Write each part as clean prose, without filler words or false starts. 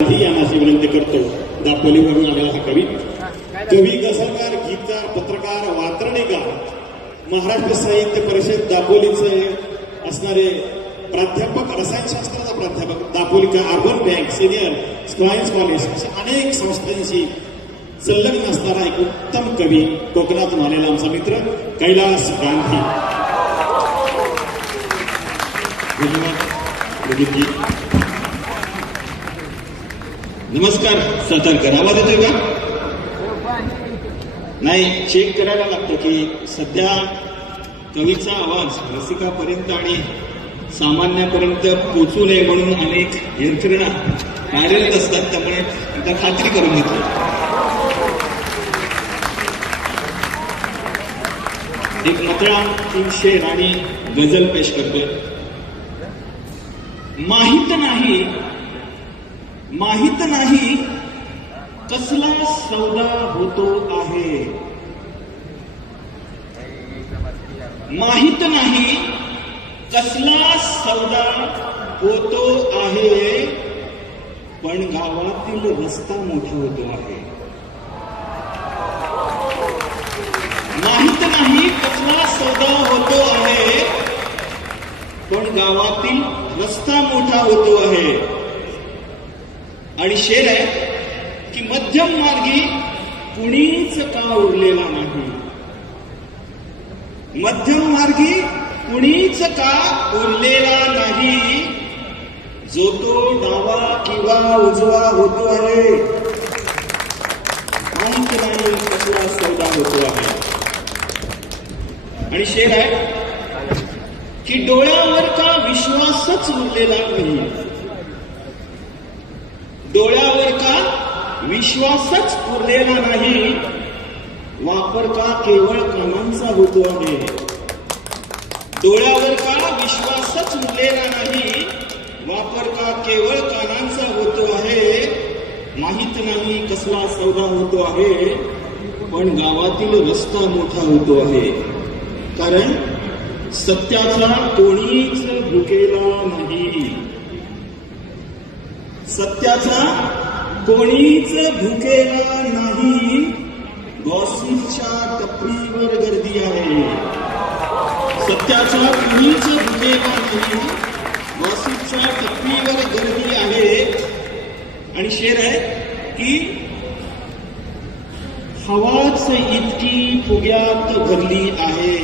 यांना विनंती करतो. दापोलीवरून आलेला हा कवी, गझलकार, गीतकार, पत्रकार, वात्रणीकार, महाराष्ट्र साहित्य परिषद दापोलीचे असणारे प्राध्यापक, रसायनशास्त्राचा प्राध्यापक, दापोलीचा urban bank, senior science college अशा अनेक संस्थांशी संलग्न असणारा एक उत्तम कवी, कोकणातून आलेला आमचा मित्र कैलास गांधी. धन्यवाद प्रदीपजी. नमस्कार सातारकर. आवाज येतोय का? नाही, चेक करायला लागतो की सध्या कवीचा आवाज रसिकापर्यंत आणि सामान्यापर्यंत पोचू नये म्हणून अनेक यंत्रणा कार्यरत असतात. त्यामुळे एकदा खात्री करून घेतली. एक मतळा, 3 शेर आणि गझल पेश करतोय. माहित नाही कसला सौदा होतो आहे. माहित नाही कसला सौदा होतो आहे, पण गावातील रस्ता मोठा होतो आहे. माहित नाही कसला सौदा होतो आहे, पण गावातील रस्ता मोठा होतो आहे. आणि शेर आहे की मध्यम मार्गी कुणीच का उरलेला नाही. मध्यम मार्गी कुणीच का उरलेला नाही, जो तो डावा किंवा उजवा होतो आहे. माहित नाही कसला सौदा होतो आहे. आणि शेर आहे की डोळ्यावर का विश्वासच उरलेला नाही. डोळ्यावर का विश्वासच उरलेला नाही, वापर का केवळ कानांचा होतो आहे. डोळ्यावर का विश्वासच उरलेला नाही, वापर का केवळ कानांचा होतो आहे. माहित नाही कसला सौदा होतो आहे, पण गावातील रस्ता मोठा होतो आहे. कारण सत्याचा कोणीच भुकेला नाही. सत्याचा कोणीच भुकेला नाही, गॉसिपच्या टपरीवर गर्दी आहे. सत्याचा कोणीच भुकेला नाही, गॉसिपच्या टपरीवर गर्दी आहे. आणि शेर आहे की हवाच इतकी फुग्यात भरली आहे.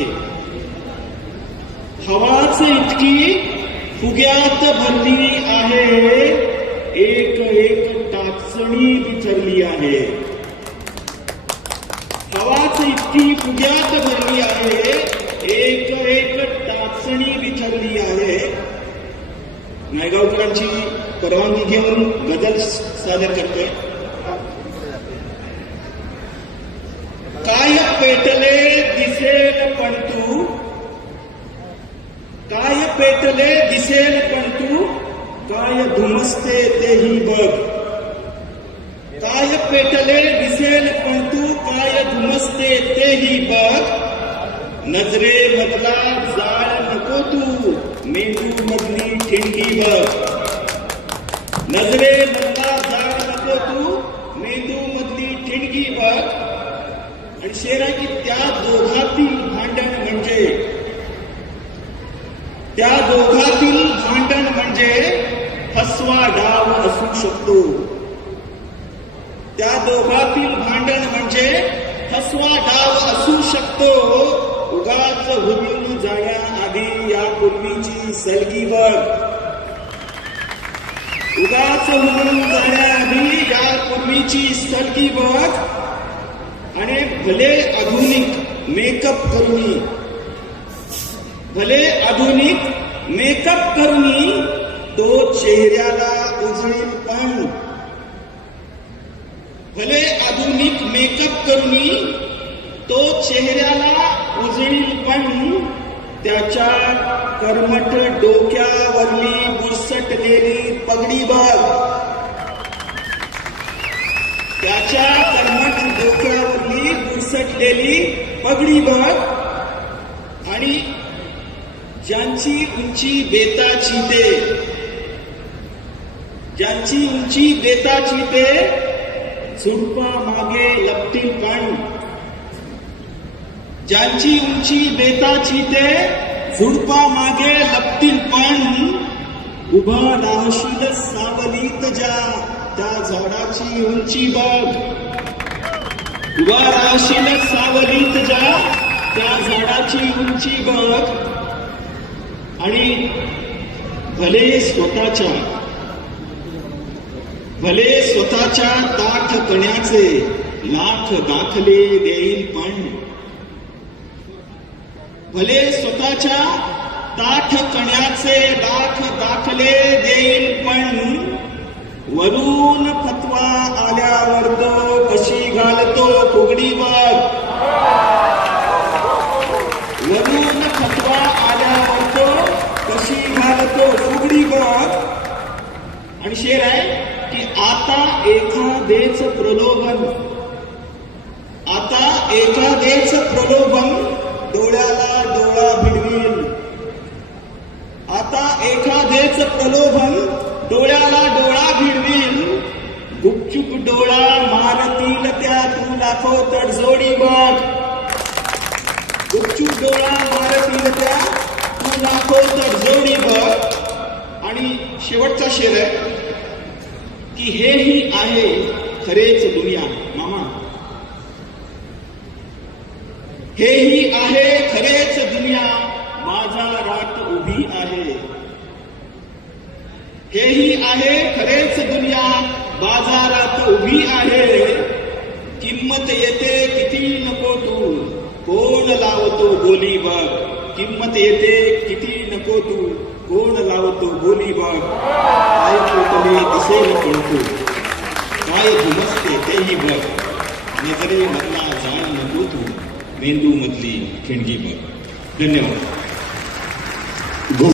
हवाच इतकी फुग्यात भरली आहे, एक एक टाचणी बिथरली आहे. हवाच इतकी फुग्यात भरली आहे, एक एक टाचणी बिथरली आहे. नायगावकरांची परवानगी घेऊन गझल सादर करतोय. काय पेटले दिसेल पण तू, काय पेटले दिसेल पण तू, काय धुमसते तेही बघ. काय पेटले दिसेल पण तू, काय धुमसते तेही बघ. नजरे मधला जाळ नको तू, मेंदू मधली ठिणगी बघ. नजरे मधला जाळ नको तू, मेंदू मधली ठिणगी बघ. आणि शेर आहे की त्या दोघातील भांडण म्हणजे, त्या दोघातील भांडण म्हणजे फसवा डाव असू शकतो. त्या दोघातील भांडण म्हणजे फसवा डाव असू शकतो. उगाच हुबळून जाण्याआधी या पूर्वीची सलगी बघ. उगाच हुबळून जाण्याआधी या पूर्वीची सलगी बघ. आणि भले आधुनिक मेकअप करूनी, भले आधुनिक मेकअप करूनी तो चेहऱ्याला उजळील पण. भले आधुनिक मेकअप करूनी तो चेहऱ्याला उजळील पण, त्याच्या कर्मठ डोक्यावरली बुरसटलेली पगडी बघ. त्याच्या कर्मठ डोक्यावरली बुरसटलेली पगडी बघ. आणि ज्यांची उंची बेताची ते, ज्यांची उंची बेताची ते झुडपा मागे लपतील पण, ज्यांची उंची बेताची ते झुडपा मागे लपतील पण, उभा राहशील सावलीत ज्या त्या झाडाची उंची बघ, उभा राहशील सावलीत ज्या त्या झाडाची उंची बघ. आणि भले स्वतःच्या ताठ कण्याचे लाख दाखले देईल पण, भले स्वतःच्या ताठ कण्याचे लाख दाखले देईल पण, वरून फतवा आल्यावर तो कशी घालतो फुगडी बघ, वरून फतवा आल्यावर तो कशी घालतो फुगडी बघ. आणि शेर आहे की आता एखादेच प्रलोभन, आता एखादेच प्रलोभन डोळ्याला डोळा भिडवील, आता एखादेच प्रलोभन डोळ्याला डोळा भिडवील, गुपचूप डोळा मारतील त्या तू लाखो तडजोडी बघ, गुपचूप डोळा मारतील त्या तू लाखो तडजोडी बघ. आणि शेवटचा शेर आहे की हेही आहे खरेच दुनिया मामा, हेही आहे खरेच दुनिया बाजारात उभी आहे, हेही आहे खरेच दुनिया बाजारात उभी आहे. किंमत येते किती नको तू कोण लावतो बोली बघ, किंमत येते किती नको तू कोण लावतो बोली बघ. काय पोटले दिसेल पण तू काय धुमसते तेही बघ, नजरे मधला जाण नको तू मेंदू मधली खिणगी बघ. धन्यवाद.